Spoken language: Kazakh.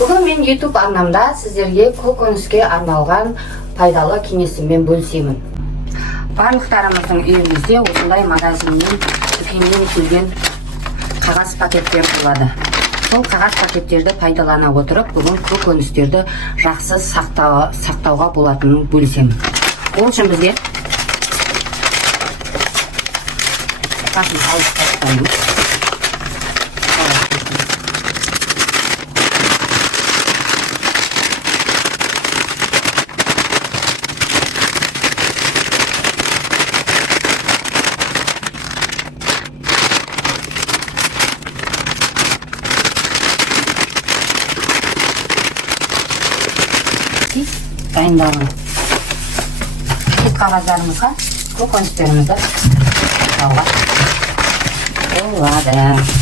Бүгін мен YouTube арнамда сіздерге көкөніске арналған пайдалы кеңесіммен бөлісемін. Барлықтарымыздың үйімізде осындай магазиннен, дүкеннен келген қағаз пакеттер болады. Сол қағаз пакеттерді пайдалана отырып, бүгін көкөністерді жақсы сақтауға болатынын бөлісемін. Ол үшін бізге басын алып тастаймыз. Дайындалған пакет қағаздарымызға көкөністерімізді салуға болады.